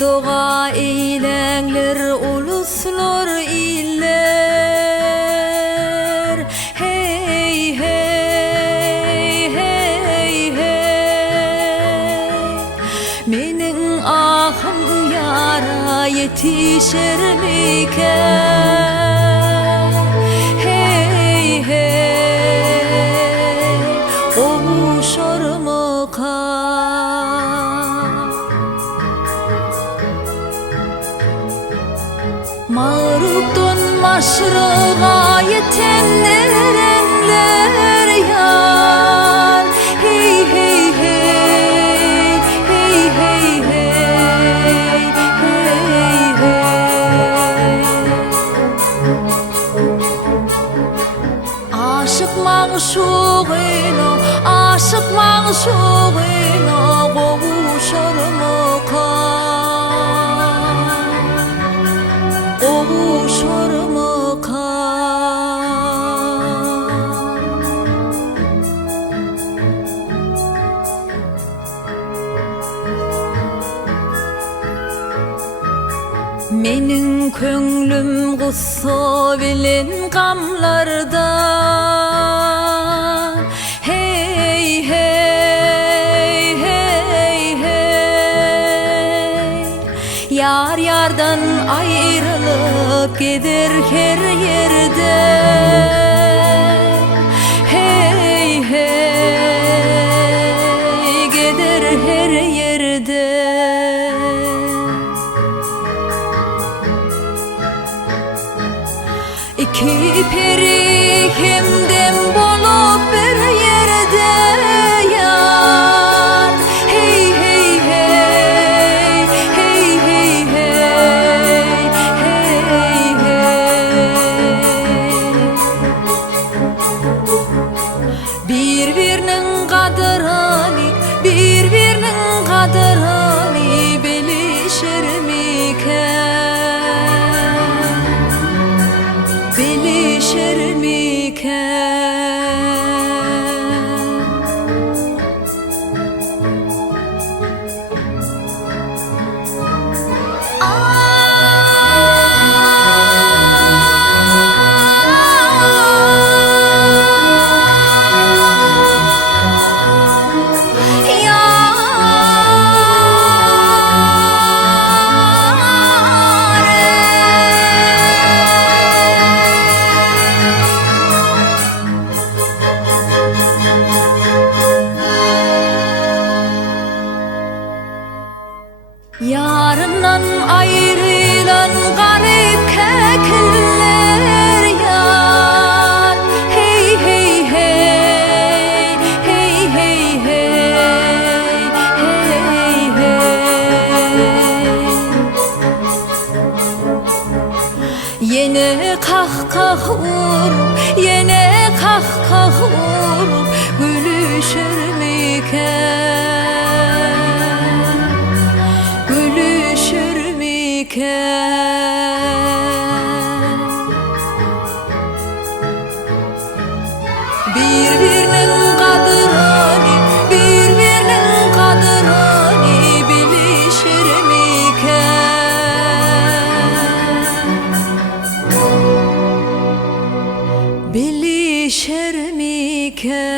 doğa eylengler uluslar iller. Hey hey hey hey, menin ahım yara yetişer miken? Hey hey, ovuşar mukam? Mağruptun maşrığa yetenler enler yar. Hey hey hey, hey hey hey, hey hey. Aşık maşuğuna, aşık maşuğuna kavuşar mukam? Kavuşar mukam? Menin köngülüm gussa bilen gamlarda. Hey hey hey hey, yar yardan ayrılıp gider her yerde. Hey hey, gider her yerde. İki peri hemdem bolup bir yerde yar. Hey hey hey, hey hey hey, hey hey. Birbirinin kadırını, birbirinin kadırını bilişir miken? Bilişir miken? Yarından ayrılan garip kekiller yar. Hey hey hey, hey hey hey, hey hey. Yine kahkah vurup, yine kahkah vurup gülüşür miken? Gülüşür miken? Birbirinin kadırını, birbirinin kadırını bilişir miken? Bilişir miken?